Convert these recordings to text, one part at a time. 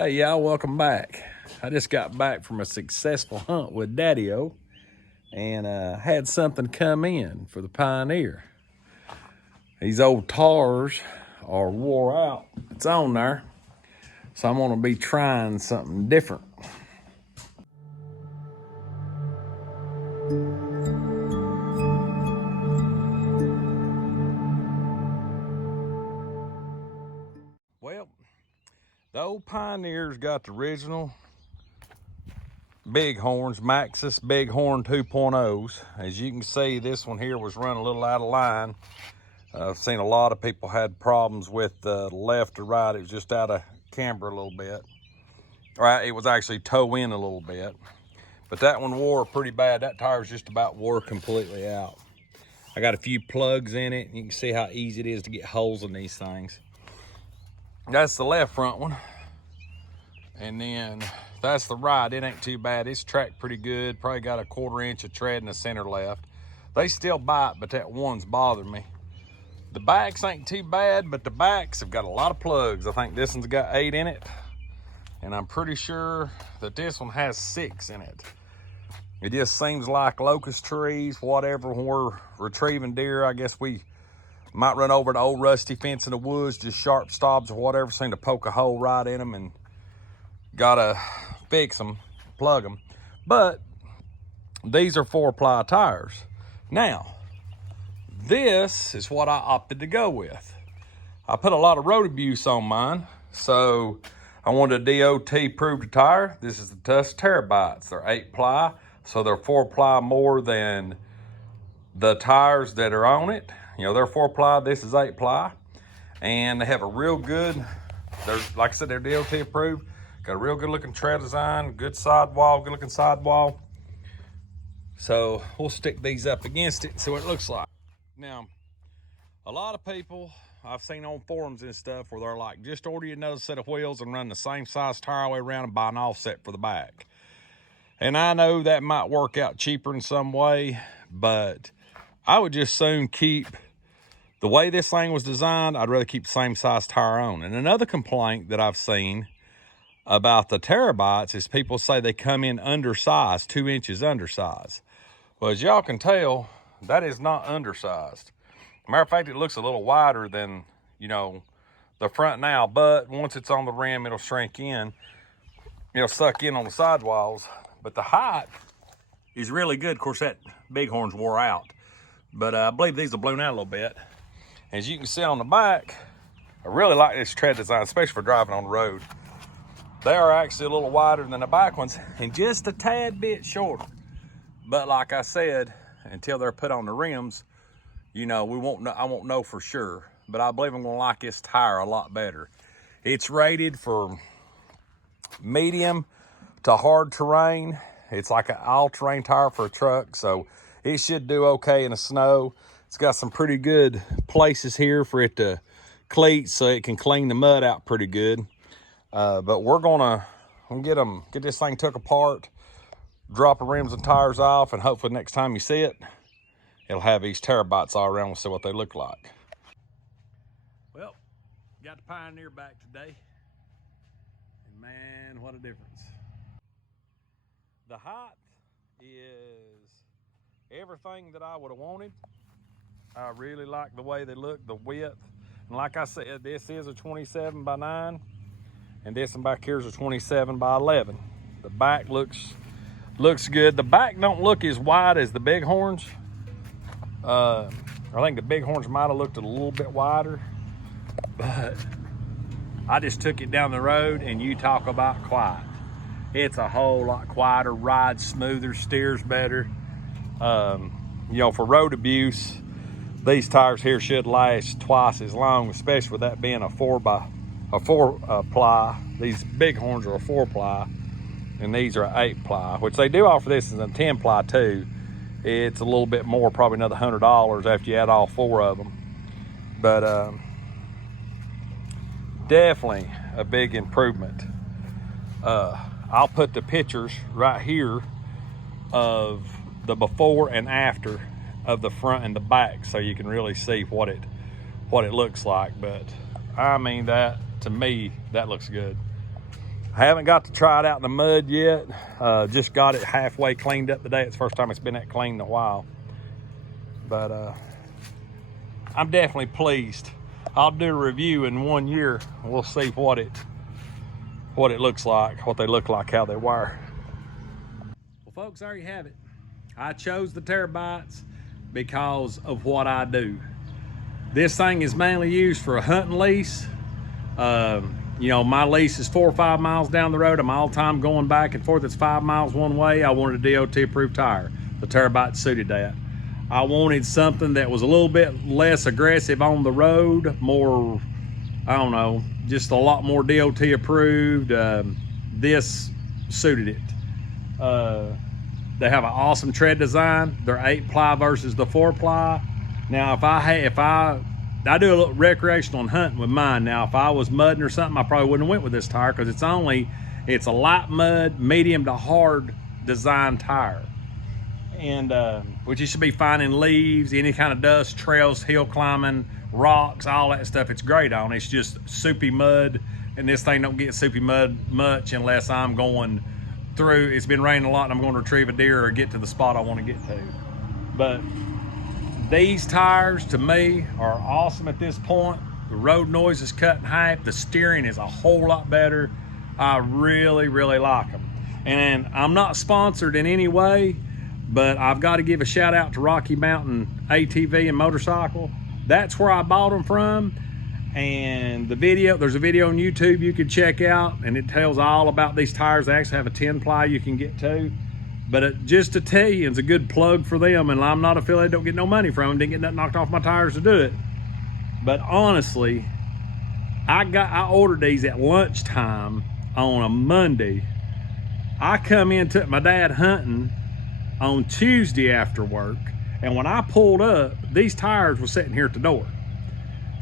Hey y'all, welcome back. I just got back from a successful hunt with Daddy-O and had something come in for the Pioneer. These old tars are wore out. It's on there. So I'm gonna be trying something different. Well, the old Pioneer's got the original bighorns, Maxxis Bighorn 2.0s. As you can see, this one here was running a little out of line. I've seen a lot of people had problems with left or right. It was just out of camber a little bit. Right, it was actually toe in a little bit. But that one wore pretty bad. That tire was just about wore completely out. I got a few plugs in it. You can see how easy it is to get holes in these things. That's the left front one. And then that's the right. It ain't too bad. It's tracked pretty good. Probably got a 1/4 inch of tread in the center left. They still bite, but that one's bothering me. The backs ain't too bad, but the backs have got a lot of plugs. I think this one's got 8 in it. And I'm pretty sure that this one has 6 in it. It just seems like locust trees, whatever, when we're retrieving deer, I guess we might run over an old rusty fence in the woods, just sharp stobs or whatever, seem to poke a hole right in them and gotta fix them, plug them. But these are 4-ply tires. Now, this is what I opted to go with. I put a lot of road abuse on mine, so I wanted a DOT proved tire. This is the Tusk terrabites. They're 8-ply, so they're 4-ply more than the tires that are on it. You know, they're 4-ply, this is 8-ply. And they have a real good, like I said, they're DOT approved. Got a real good looking tread design, good sidewall, good looking sidewall. So we'll stick these up against it and see what it looks like. Now, a lot of people I've seen on forums and stuff where they're like, just order you another set of wheels and run the same size tire all the way around and buy an offset for the back. And I know that might work out cheaper in some way, but I would just soon keep the way this thing was designed. I'd rather keep the same size tire on. And another complaint that I've seen about the terrabites is people say they come in undersized, 2 inches undersized. Well, as y'all can tell, that is not undersized. Matter of fact, it looks a little wider than, you know, the front now, but once it's on the rim, it'll shrink in. It'll suck in on the sidewalls. But the height is really good. Of course, that bighorn's wore out. But I believe these will blown out a little bit. As you can see on the back, I really like this tread design, especially for driving on the road. They are actually a little wider than the back ones and just a tad bit shorter. But like I said, until they're put on the rims, you know, I won't know for sure. But I believe I'm gonna like this tire a lot better. It's rated for medium to hard terrain. It's like an all-terrain tire for a truck, so it should do okay in the snow. It's got some pretty good places here for it to cleat, so it can clean the mud out pretty good. But we're gonna get this thing took apart, drop the rims and tires off, and hopefully next time you see it, it'll have these terrabites all around. We'll see what they look like. Well, got the Pioneer back today, and man, what a difference. The height is everything that I would have wanted. I really like the way they look, the width. And like I said, this is a 27 by 9, and this one back here is a 27 by 11. The back looks good. The back don't look as wide as the bighorns. I think the bighorns might have looked a little bit wider, but I just took it down the road, and you talk about quiet. It's a whole lot quieter, rides smoother, steers better. You know, for road abuse, these tires here should last twice as long, especially with that being a 4-ply. These bighorns are a 4-ply, and these are 8-ply, which they do offer this as a 10-ply too. It's a little bit more, probably another $100 after you add all 4 of them. But definitely a big improvement. I'll put the pictures right here of the before and after of the front and the back, so you can really see what it looks like. But I mean, that to me, that looks good. I haven't got to try it out in the mud yet. Just got it halfway cleaned up today. It's the first time it's been that clean in a while. But I'm definitely pleased. I'll do a review in 1 year. We'll see what it looks like, what they look like, how they wire. Well, folks, there you have it. I chose the terrabites because of what I do. This thing is mainly used for a hunting lease. You know, my lease is 4 or 5 miles down the road. I'm all the time going back and forth. It's 5 miles one way. I wanted a DOT approved tire. The terrabite suited that. I wanted something that was a little bit less aggressive on the road, more, I don't know, just a lot more DOT approved. This suited it. They have an awesome tread design. They're 8-ply versus the 4-ply. Now, if I do a little recreational and hunting with mine. Now, if I was mudding or something, I probably wouldn't have went with this tire because it's a light mud, medium to hard design tire. And which you should be finding leaves, any kind of dust, trails, hill climbing, rocks, all that stuff. It's great on. It's just soupy mud, and this thing don't get soupy mud much unless I'm going through. It's been raining a lot and I'm going to retrieve a deer or get to the spot I want to get to. But these tires to me are awesome at this point. The road noise is cut in half. The steering is a whole lot better. I really, really like them. And I'm not sponsored in any way, but I've got to give a shout out to Rocky Mountain ATV and motorcycle. That's where I bought them from. And there's a video on YouTube you can check out, and it tells all about these tires. They actually have a 10-ply you can get to. But just to tell you, it's a good plug for them, and I'm not affiliated, don't get no money from them, didn't get nothing knocked off my tires to do it. But honestly, I ordered these at lunchtime on a Monday. I come in, took my dad hunting on Tuesday after work, and when I pulled up, these tires were sitting here at the door.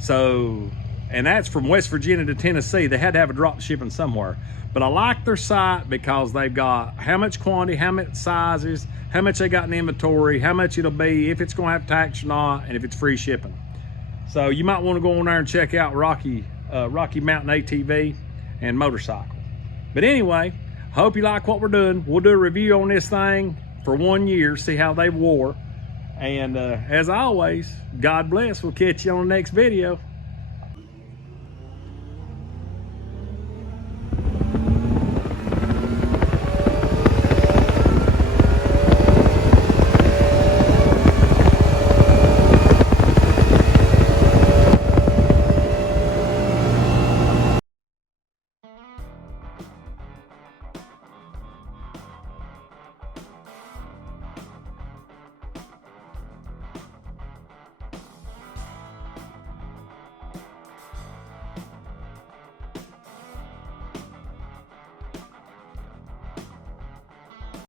So, and that's from West Virginia to Tennessee. They had to have a drop shipping somewhere. But I like their site because they've got how much quantity, how many sizes, how much they got in inventory, how much it'll be, if it's going to have tax or not, and if it's free shipping. So you might want to go on there and check out Rocky Mountain ATV and motorcycle. But anyway, hope you like what we're doing. We'll do a review on this thing for 1 year, see how they wore. And as always, God bless. We'll catch you on the next video.